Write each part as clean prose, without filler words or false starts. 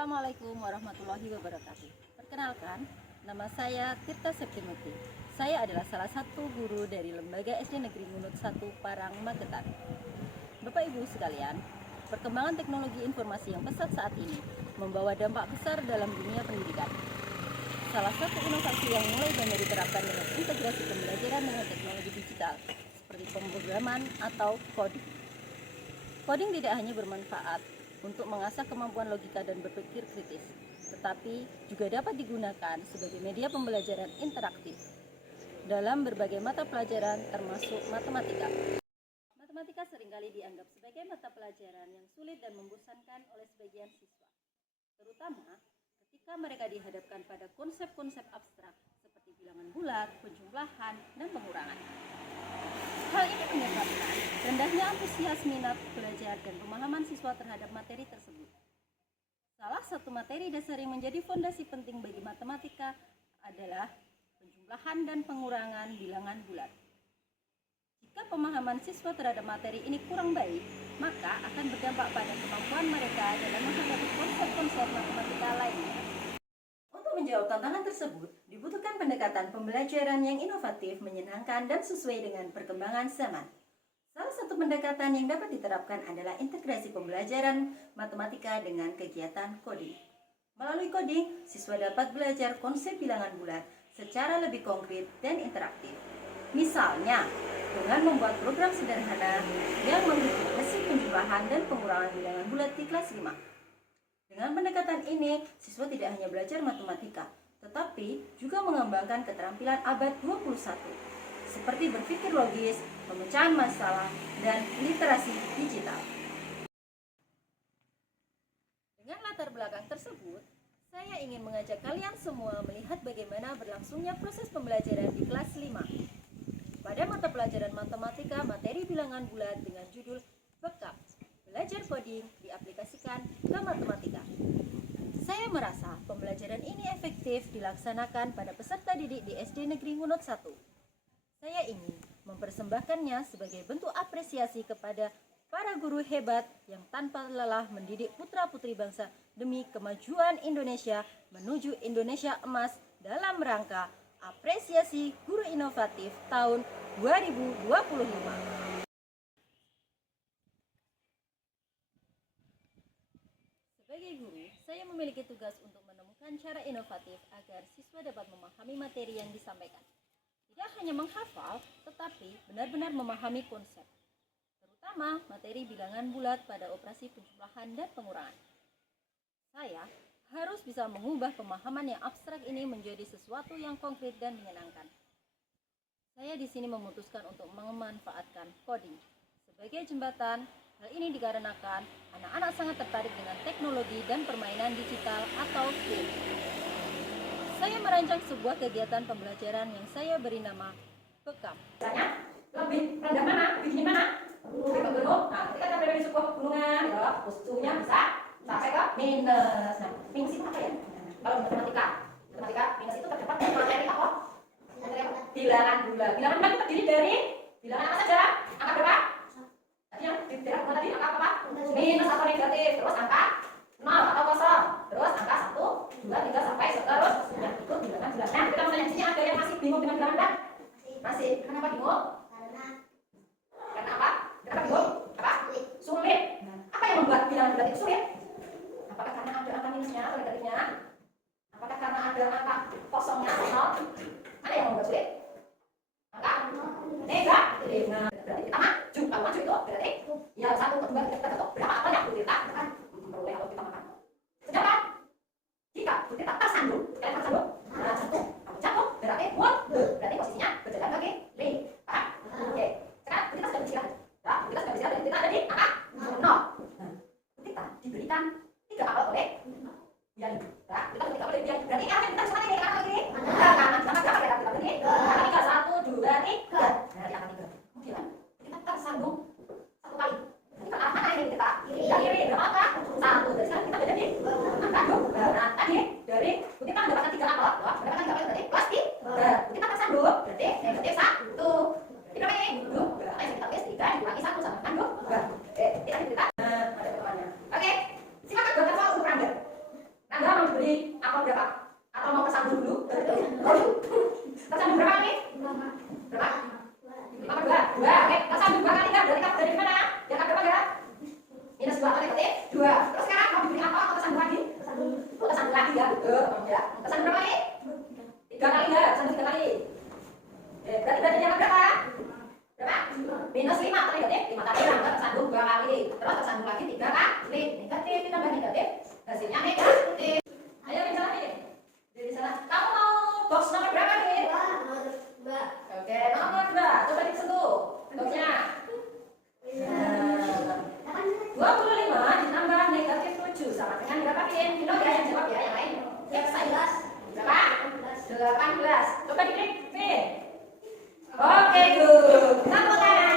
Assalamualaikum warahmatullahi wabarakatuh. Perkenalkan, nama saya Tirta Septimuti. Saya adalah salah satu guru dari Lembaga SD Negeri Ngunut 1 Parang, Magetan. Bapak Ibu sekalian, perkembangan teknologi informasi yang pesat saat ini membawa dampak besar dalam dunia pendidikan. Salah satu inovasi yang mulai banyak diterapkan dengan integrasi pembelajaran dengan teknologi digital, seperti pemrograman atau coding. Coding tidak hanya bermanfaat untuk mengasah kemampuan logika dan berpikir kritis, tetapi juga dapat digunakan sebagai media pembelajaran interaktif dalam berbagai mata pelajaran termasuk matematika. Matematika seringkali dianggap sebagai mata pelajaran yang sulit dan membosankan oleh sebagian siswa, terutama ketika mereka dihadapkan pada konsep-konsep abstrak seperti bilangan bulat, penjumlahan, dan pengurangan. Hal ini menyebabkan rendahnya antusias minat belajar dan pemahaman siswa terhadap materi tersebut. Salah satu materi dasar yang menjadi fondasi penting bagi matematika adalah penjumlahan dan pengurangan bilangan bulat. Jika pemahaman siswa terhadap materi ini kurang baik, maka akan berdampak pada kemampuan mereka dalam menghadapi konsep-konsep matematika lainnya. Untuk menjawab tantangan tersebut, dibutuhkan pendekatan pembelajaran yang inovatif, menyenangkan, dan sesuai dengan perkembangan zaman. Salah satu pendekatan yang dapat diterapkan adalah integrasi pembelajaran matematika dengan kegiatan coding. Melalui coding, siswa dapat belajar konsep bilangan bulat secara lebih konkret dan interaktif. Misalnya, dengan membuat program sederhana yang menghitung hasil penjumlahan dan pengurangan bilangan bulat di kelas 5. Dengan pendekatan ini, siswa tidak hanya belajar matematika, tetapi juga mengembangkan keterampilan abad 21, seperti berpikir logis, pemecahan masalah, dan literasi digital. Dengan latar belakang tersebut, saya ingin mengajak kalian semua melihat bagaimana berlangsungnya proses pembelajaran di kelas 5. Pada mata pelajaran matematika, materi bilangan bulat dengan judul Bekap, belajar coding diaplikasikan ke matematika. Saya merasa pembelajaran ini efektif dilaksanakan pada peserta didik di SD Negeri Ngunut 1. Saya ingin mempersembahkannya sebagai bentuk apresiasi kepada para guru hebat yang tanpa lelah mendidik putra-putri bangsa demi kemajuan Indonesia menuju Indonesia emas dalam rangka apresiasi guru inovatif tahun 2025. Sebagai guru, saya memiliki tugas untuk menemukan cara inovatif agar siswa dapat memahami materi yang disampaikan. Tidak hanya menghafal, tetapi benar-benar memahami konsep, terutama materi bilangan bulat pada operasi penjumlahan dan pengurangan. Saya harus bisa mengubah pemahaman yang abstrak ini menjadi sesuatu yang konkret dan menyenangkan. Saya di sini memutuskan untuk memanfaatkan coding sebagai jembatan. Hal ini dikarenakan anak-anak sangat tertarik dengan teknologi dan permainan digital atau game. Saya merancang sebuah kegiatan pembelajaran yang saya beri nama Bekap. Lebih rendah mana? Begini mana? Lebih ke gunung. Nah, ketika sampai di sebuah gunungan, ya, suhunya bisa sampai ke minus. Nah, minus itu apa ya? Kalau di matematika minus itu terdapat dari materi apa? Bilangan bulat. Bilangan bulat itu terdiri dari bilangan apa saja? Angka berapa? Yang tidak tadi angka apa? Minus atau negatif, terus angka 0 atau kosong, terus angka 1, 2, 3 sampai seterusnya. Itu bilangan bulat. Nah, kita mau tanya di sini ada yang masih bingung dengan bilangan bulat? Masih. Kenapa bingung? Karena apa? Kenapa bingung? Apa? Sulit. Apa yang membuat bilangan bulat itu sulit? Apakah karena ada angka minusnya atau negatifnya? Apakah karena ada angka kosongnya atau 0? Mana yang membuat sulit? Angka negatif. Nah, berarti kita maju. Kalau maju itu berarti ya 1, 2, 3, 4, berapa apelnya Bu Tirta? Kan memperoleh kalau kita makan. Sedangkan jika Bu Tirta tersandung, kalian tersandung, nah jatuh, kamu jatuh, berarti mundur, berarti posisinya berjalan kaki lipat. Oke, sekarang Bu Tirta sudah beristirahat. Ya, Bu Tirta sudah beristirahat, Bu Tirta ada di angka 0. Nah, Bu Tirta diberikan 3 apel oleh Bian. Ya, kita sudah 3 apel oleh Bian. Berarti ini kita bisa pakai angka kiri. Nah, kanan sama berapa ya? Kita begini. Angka 3, 1, 2, 3. Nah, di angka 3. Kemudian kita tersandung 1 kali. Jadi ke arah mana ini kita? Kiri. Berapa? 1. Jadi sekarang kita lagi 3 kali negatif, ditambah negatif, hasilnya negatif. Ayo yang salah ini. Jadi salah. Kamu mau box nomor berapa nih? Oke, nomor 2. Coba disentuh boxnya. Nah, 25 ditambah negatif 7 sama dengan berapa Pin? Pino ya yang jawab ya, yang lain. Cek saya. Berapa? 18. Coba diklik Pin. Oke, good. Tepuk tangan.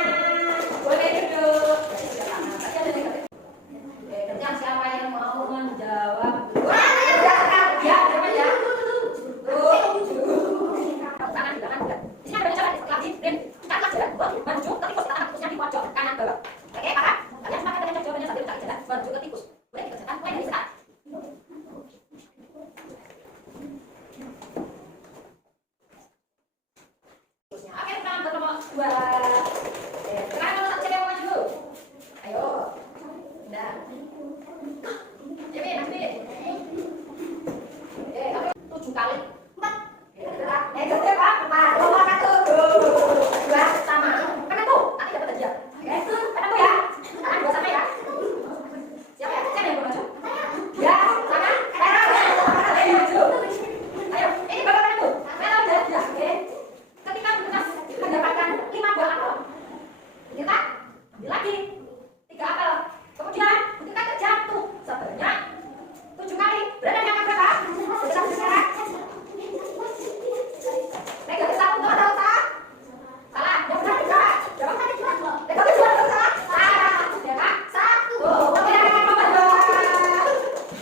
Boleh duduk. Tadi ada negatif. Oke, kerjaan siapa yang mau menjawab? Wah, ya, berapa ya? 7. Tangan, tangan. Di sini ada banyak cara lagi. Pin, kanan jalan. Maju ke tikus, tangan tikusnya di pojok kanan bawah. Oke, paham? Kalian sepakat dengan jawabannya sambil cari jalan. Maju ke tikus. Boleh dikerjakan mulai dari sekarang. Oke, sekarang berkelompok 2. Sekarang kalau siapa yang mau maju? Ayo. Nah. Jadi, nanti. Oke, 7 kali 4. Negatif Pak. 4. Nomor 1. 2 sama. Kanan tuh. Nanti dapat aja. Oke. Kanan tuh ya. Kanan 2 sama ya. Siapa ya? Siapa yang mau maju? Ya, sama. Ayo maju. Ayo, ini berapa kanan tuh? Merah udah. Ya, oke. Ketika Lukas mendapatkan 5 buah apel, kita ambil lagi 3 apel. Kemudian ketika terjatuh sebanyak 7 kali, berada di angka berapa? Sudah sekarang. Negatif 1 atau salah? Salah. Yang benar juga. Jawab tadi juga. Negatif 2 atau salah? Salah. Ya kan? 1. Oke, nomor 2.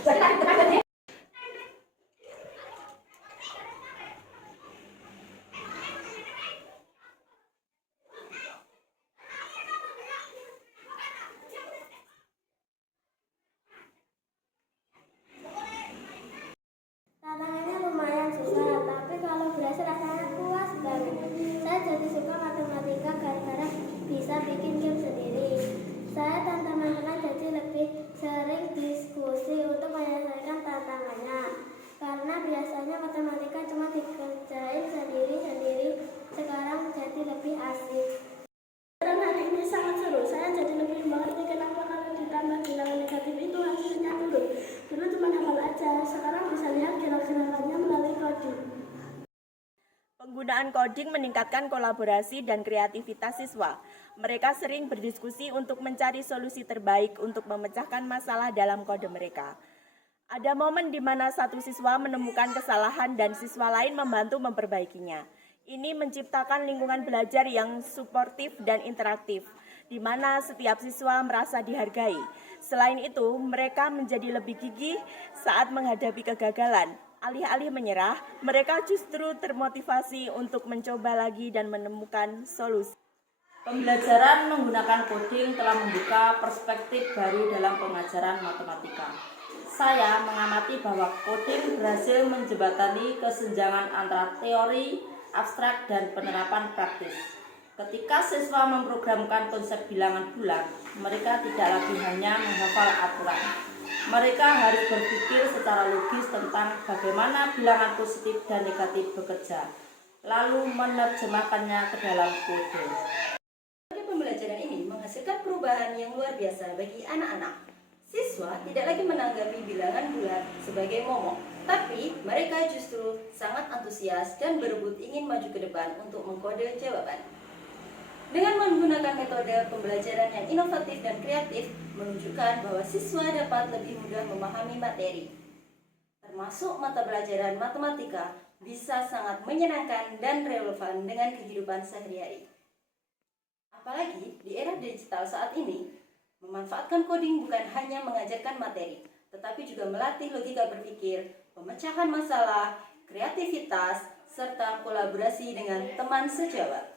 Jadi tadi benar berarti. Tantangannya lumayan susah, tapi kalau berhasil rasanya puas banget. Saya jadi suka matematika gara-gara bisa bikin game sendiri. Saya dan teman-teman jadi lebih sering diskusi untuk menyelesaikan tantangannya. Karena biasanya matematika cuma dikerjain sendiri-sendiri, sekarang jadi lebih asik. Tantangan ini sangat seru, saya jadi lebih mengerti kenapa kalau ditambah bilangan negatif itu hasilnya turun. Dulu cuma hafal aja, sekarang bisa lihat gerak-gerakannya melalui coding. Penggunaan coding meningkatkan kolaborasi dan kreativitas siswa. Mereka sering berdiskusi untuk mencari solusi terbaik untuk memecahkan masalah dalam kode mereka. Ada momen di mana satu siswa menemukan kesalahan dan siswa lain membantu memperbaikinya. Ini menciptakan lingkungan belajar yang suportif dan interaktif, di mana setiap siswa merasa dihargai. Selain itu, mereka menjadi lebih gigih saat menghadapi kegagalan. Alih-alih menyerah, mereka justru termotivasi untuk mencoba lagi dan menemukan solusi. Pembelajaran menggunakan coding telah membuka perspektif baru dalam pengajaran matematika. Saya mengamati bahwa coding berhasil menjembatani kesenjangan antara teori, abstrak, dan penerapan praktis. Ketika siswa memprogramkan konsep bilangan bulat, mereka tidak lagi hanya menghafal aturan. Mereka harus berpikir secara logis tentang bagaimana bilangan positif dan negatif bekerja, lalu menerjemahkannya ke dalam kode. Pembelajaran ini menghasilkan perubahan yang luar biasa bagi anak-anak. Siswa tidak lagi menanggapi bilangan bulat sebagai momok, tapi mereka justru sangat antusias dan berebut ingin maju ke depan untuk mengkode jawaban. Dengan menggunakan metode pembelajaran yang inovatif dan kreatif, menunjukkan bahwa siswa dapat lebih mudah memahami materi. Termasuk mata pelajaran matematika bisa sangat menyenangkan dan relevan dengan kehidupan sehari-hari. Apalagi di era digital saat ini, memanfaatkan coding bukan hanya mengajarkan materi, tetapi juga melatih logika berpikir, pemecahan masalah, kreativitas, serta kolaborasi dengan teman sejawat.